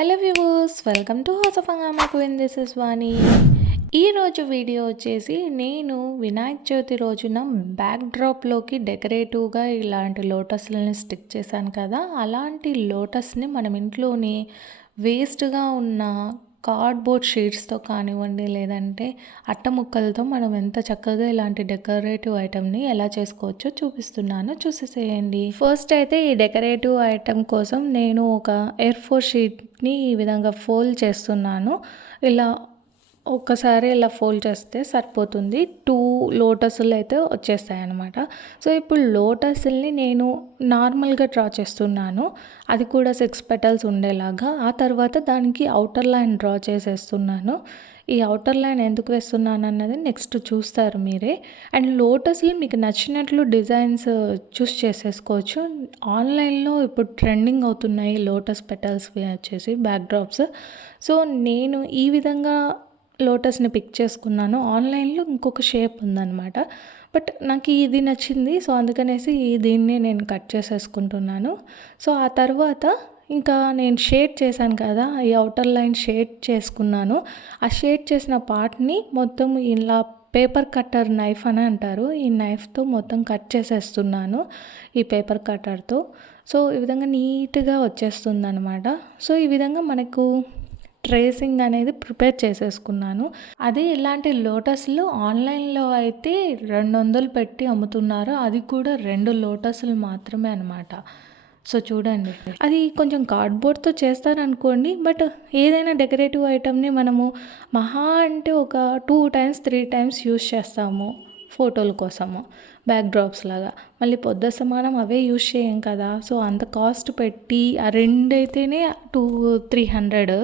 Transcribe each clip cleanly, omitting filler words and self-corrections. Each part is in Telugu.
Hello viewers, welcome to house of హంగామా క్వీన్. దిస్ ఇస్ వాణి. ఈరోజు వీడియో వచ్చేసి నేను వినాయక చవితి రోజున బ్యాక్ డ్రాప్లోకి డెకరేటివ్గా ఇలాంటి లోటస్లని స్టిక్ చేశాను కదా. అలాంటి లోటస్ని మనం ఇంట్లోని వేస్ట్గా ఉన్న కార్డ్బోర్డ్ షీట్స్తో కానివ్వండి, లేదంటే అట్ట ముక్కలతో మనం ఎంత చక్కగా ఇలాంటి డెకరేటివ్ ఐటెంని ఎలా చేసుకోవచ్చో చూపిస్తున్నాను, చూసేసేయండి. ఫస్ట్ అయితే ఈ డెకరేటివ్ ఐటెం కోసం నేను ఒక A4 షీట్ని ఈ విధంగా ఫోల్డ్ చేస్తున్నాను. ఇలా ఒక్కసారి ఇలా ఫోల్డ్ చేస్తే సరిపోతుంది. 2 లోటస్లు అయితే వచ్చేస్తాయి అన్నమాట. సో ఇప్పుడు లోటస్ని నేను నార్మల్గా డ్రా చేస్తున్నాను, అది కూడా 6 పెటల్స్ ఉండేలాగా. ఆ తర్వాత దానికి అవుటర్ లైన్ డ్రా చేసేస్తున్నాను. ఈ అవుటర్ లైన్ ఎందుకు వేస్తున్నాను అన్నది నెక్స్ట్ చూస్తారు మీరే. అండ్ లోటస్లు మీకు నచ్చినట్లు డిజైన్స్ చూస్ చేసేసుకోవచ్చు. ఆన్లైన్లో ఇప్పుడు ట్రెండింగ్ అవుతున్నాయి లోటస్ పెటల్స్ వచ్చేసి బ్యాక్ డ్రాప్స్. సో నేను ఈ విధంగా లోటస్ని పిక్ చేసుకున్నాను. ఆన్లైన్లో ఇంకొక షేప్ ఉందన్నమాట, బట్ నాకు ఇది నచ్చింది. సో అందుకనేసి దీన్ని నేను కట్ చేసేసుకుంటున్నాను. సో ఆ తర్వాత ఇంకా నేను షేడ్ చేశాను కదా, ఈ అవుటర్ లైన్ షేడ్ చేసుకున్నాను. ఆ షేడ్ చేసిన పార్ట్ని మొత్తం ఇలా పేపర్ కట్టర్ నైఫ్ అని అంటారు, ఈ నైఫ్తో మొత్తం కట్ చేసేస్తున్నాను ఈ పేపర్ కట్టర్తో. సో ఈ విధంగా నీట్గా వచ్చేస్తుంది అనమాట. సో ఈ విధంగా మనకు ట్రేసింగ్ అనేది ప్రిపేర్ చేసేసుకున్నాను. అదే ఇలాంటి లోటస్లు ఆన్లైన్లో అయితే 200 పెట్టి అమ్ముతున్నారు, అది కూడా 2 లోటస్లు మాత్రమే అనమాట. సో చూడండి, అది కొంచెం కార్డ్బోర్డ్తో చేస్తారనుకోండి, బట్ ఏదైనా డెకరేటివ్ ఐటమ్ని మనము మహా అంటే ఒక 2 టైమ్స్ 3 టైమ్స్ యూస్ చేస్తాము ఫోటోల కోసము, బ్యాక్ డ్రాప్స్ లాగా. మళ్ళీ పొద్దుసమానం అవే యూస్ చేయం కదా. సో అంత కాస్ట్ పెట్టి ఆ 2 అయితేనే 200-300.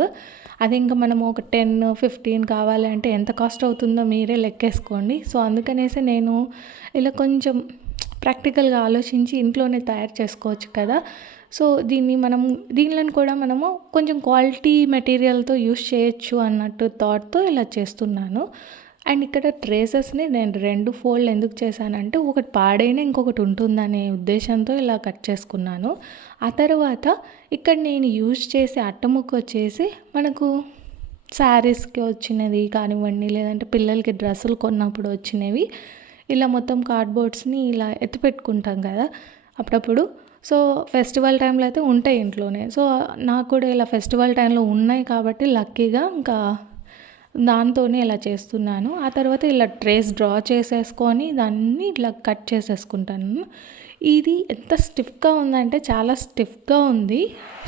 అది ఇంకా మనము ఒక 10-15 కావాలంటే ఎంత కాస్ట్ అవుతుందో మీరే లెక్కేసుకోండి. సో అందుకనేసి నేను ఇలా కొంచెం ప్రాక్టికల్గా ఆలోచించి ఇంట్లోనే తయారు చేసుకోవచ్చు కదా. సో దీనిలో కూడా మనము కొంచెం క్వాలిటీ మెటీరియల్తో యూస్ చేయొచ్చు అన్నట్టు థాట్తో ఇలా చేస్తున్నాను. అండ్ ఇక్కడ ట్రేసెస్ని నేను 2 ఫోల్డ్ ఎందుకు చేశానంటే, ఒకటి పాడైనా ఇంకొకటి ఉంటుందనే ఉద్దేశంతో ఇలా కట్ చేసుకున్నాను. ఆ తర్వాత ఇక్కడ నేను యూజ్ చేసే అట్టముక్క వచ్చేసి మనకు శారీస్కి వచ్చినది కానివ్వండి, లేదంటే పిల్లలకి డ్రెస్సులు కొన్నప్పుడు వచ్చినవి. ఇలా మొత్తం కార్డ్బోర్డ్స్ని ఇలా ఎత్తిపెట్టుకుంటాం కదా అప్పుడప్పుడు. సో ఫెస్టివల్ టైంలో అయితే ఉంటాయి ఇంట్లోనే. సో నాకు కూడా ఇలా ఫెస్టివల్ టైంలో ఉన్నాయి కాబట్టి లక్కీగా ఇంకా దాంతోనే ఇలా చేస్తున్నాను. ఆ తర్వాత ఇలా ట్రేస్ డ్రా చేసేసుకొని దాన్ని ఇట్లా కట్ చేసేసుకుంటాను. ఇది ఎంత స్టిఫ్గా ఉందంటే చాలా స్టిఫ్గా ఉంది.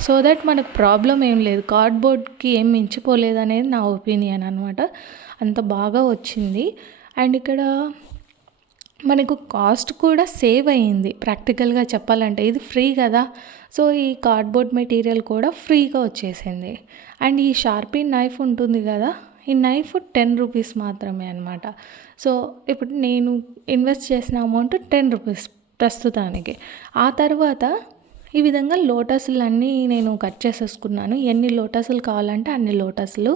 సో దట్ మనకు ప్రాబ్లం ఏం లేదు, కార్డ్బోర్డ్కి ఏం మించిపోలేదు అనేది నా ఒపీనియన్ అనమాట. అంత బాగా వచ్చింది. అండ్ ఇక్కడ మనకు కాస్ట్ కూడా సేవ్ అయ్యింది ప్రాక్టికల్గా చెప్పాలంటే. ఇది ఫ్రీ కదా, సో ఈ కార్డ్బోర్డ్ మెటీరియల్ కూడా ఫ్రీగా వచ్చేసింది. అండ్ ఈ షార్పీ నైఫ్ ఉంటుంది కదా, ఈ నైఫ్ 10 రూపీస్ మాత్రమే అనమాట. సో ఇప్పుడు నేను ఇన్వెస్ట్ చేసిన అమౌంట్ 10 రూపీస్ ప్రస్తుతానికి. ఆ తర్వాత ఈ విధంగా లోటస్లు అన్నీ నేను కట్ చేసేసుకున్నాను. ఎన్ని లోటస్లు కావాలంటే అన్ని లోటస్లు.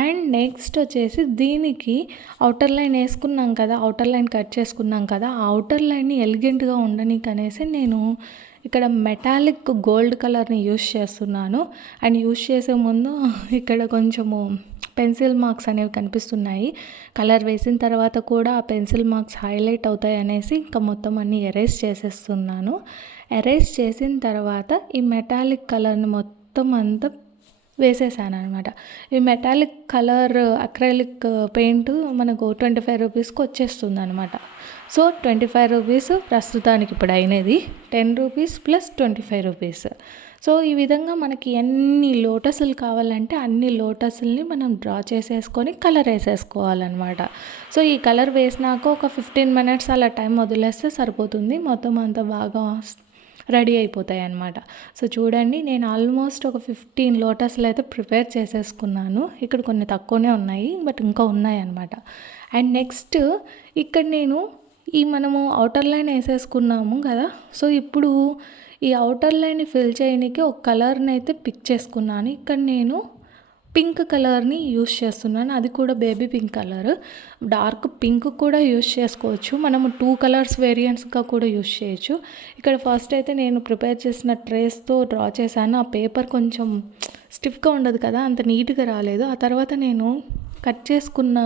అండ్ నెక్స్ట్ వచ్చేసి దీనికి అవుటర్ లైన్ వేసుకున్నాం కదా, అవుటర్ లైన్ కట్ చేసుకున్నాం కదా, ఆ అవుటర్ లైన్ని ఎలిగెంట్గా ఉండనీకి అనేసి నేను ఇక్కడ మెటాలిక్ గోల్డ్ కలర్ని యూస్ చేస్తున్నాను. అండ్ యూస్ చేసే ముందు ఇక్కడ కొంచెము పెన్సిల్ మార్క్స్ అనేవి కనిపిస్తున్నాయి. కలర్ వేసిన తర్వాత కూడా ఆ పెన్సిల్ మార్క్స్ హైలైట్ అవుతాయి అనేసి ఇంకా మొత్తం అన్నీ ఎరేస్ చేసేస్తున్నాను. ఎరేస్ చేసిన తర్వాత ఈ మెటాలిక్ కలర్ని మొత్తం అంతా వేసేసాను అనమాట. ఈ మెటాలిక్ కలర్ అక్రైలిక్ పెయింట్ మనకు 25 రూపీస్కి వచ్చేస్తుంది అనమాట. సో 25 రూపీస్ ప్రస్తుతానికి ఇప్పుడు అయినది. 10 రూపీస్ ప్లస్ 25 రూపీస్. సో ఈ విధంగా మనకి ఎన్ని లోటస్లు కావాలంటే అన్ని లోటస్ని మనం డ్రా చేసేసుకొని కలర్ వేసేసుకోవాలన్నమాట. సో ఈ కలర్ వేసినాక ఒక 15 మినిట్స్ అలా టైం వదిలేస్తే సరిపోతుంది, మొత్తం అంతా బాగా రెడీ అయిపోతాయి అన్నమాట. సో చూడండి, నేను ఆల్మోస్ట్ ఒక 15 లోటస్లు అయితే ప్రిపేర్ చేసేసుకున్నాను. ఇక్కడ కొన్ని తక్కువనే ఉన్నాయి, బట్ ఇంకా ఉన్నాయి అన్నమాట. అండ్ నెక్స్ట్ ఇక్కడ నేను మనము అవుటర్ లైన్ వేసేసుకున్నాము కదా. సో ఇప్పుడు ఈ అవుటర్ లైన్ని ఫిల్ చేయడానికి ఒక కలర్ని అయితే పిక్ చేసుకున్నాను. ఇక్కడ నేను పింక్ కలర్ని యూస్ చేస్తున్నాను. అది కూడా baby pink colour. Dark pink కూడా యూస్ చేసుకోవచ్చు. మనము 2 కలర్స్ వేరియంట్స్గా కూడా యూస్ చేయొచ్చు. ఇక్కడ ఫస్ట్ అయితే నేను ప్రిపేర్ చేసిన ట్రేస్తో డ్రా చేశాను. ఆ పేపర్ కొంచెం స్టిఫ్గా ఉండదు కదా, అంత నీట్గా రాలేదు. ఆ తర్వాత నేను కట్ చేసుకున్న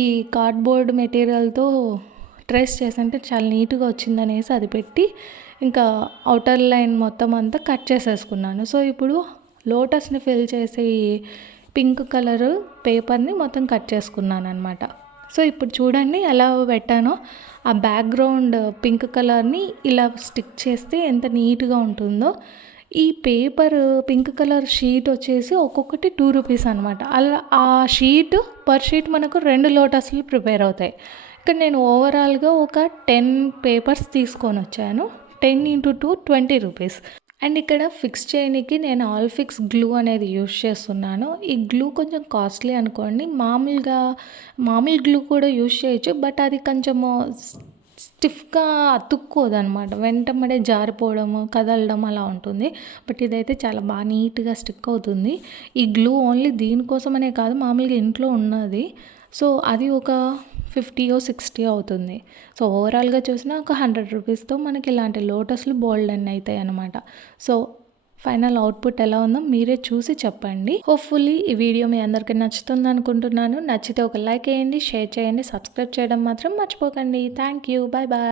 ఈ కార్డ్బోర్డ్ మెటీరియల్తో ట్రేస్ చేసంటే చాలా నీట్గా వచ్చిందనేసి అది పెట్టి ఇంకా అవుటర్ లైన్ మొత్తం అంతా కట్ చేసేసుకున్నాను. సో ఇప్పుడు లోటస్ని ఫిల్ చేసే పింక్ కలర్ పేపర్ని మొత్తం కట్ చేసుకున్నాను అనమాట. సో ఇప్పుడు చూడండి ఎలా పెట్టానో. ఆ బ్యాక్గ్రౌండ్ పింక్ కలర్ని ఇలా స్టిక్ చేస్తే ఎంత నీట్గా ఉంటుందో. ఈ పేపర్ పింక్ కలర్ షీట్ వచ్చేసి ఒక్కొక్కటి 2 రూపీస్ అనమాట. అలా ఆ షీట్ పర్ షీట్ మనకు 2 లోటస్లు ప్రిపేర్ అవుతాయి. ఇక్కడ నేను ఓవరాల్గా ఒక 10 పేపర్స్ తీసుకొని వచ్చాను. 10 × 2 20 రూపీస్. అండ్ ఇక్కడ ఫిక్స్ చేయడానికి నేను ఆల్ ఫిక్స్ గ్లూ అనేది యూస్ చేస్తున్నాను. ఈ గ్లూ కొంచెం కాస్ట్లీ అనుకోండి. మామూలు గ్లూ కూడా యూస్ చేయొచ్చు, బట్ అది కొంచెము స్టిఫ్గా అతుక్కోదనమాట. వెంటనే జారిపోవడము, కదలడం అలా ఉంటుంది. బట్ ఇదైతే చాలా బాగా నీట్గా స్టిక్ అవుతుంది. ఈ గ్లూ ఓన్లీ దీనికోసమనే కాదు, మామూలుగా ఇంట్లో ఉన్నది. సో అది ఒక 50 or 60 అవుతుంది. సో ఓవరాల్గా చూసినా ఒక 100 రూపీస్తో మనకి ఇలాంటి లోటస్లు బోల్డ్ అన్నీ అవుతాయి అన్నమాట. సో ఫైనల్ అవుట్పుట్ ఎలా ఉందో మీరే చూసి చెప్పండి. హోప్ఫుల్లీ ఈ వీడియో మీ అందరికీ నచ్చుతుంది అనుకుంటున్నాను. నచ్చితే ఒక లైక్ వేయండి, షేర్ చేయండి, సబ్స్క్రైబ్ చేయడం మాత్రం మర్చిపోకండి. Thank you. Bye bye.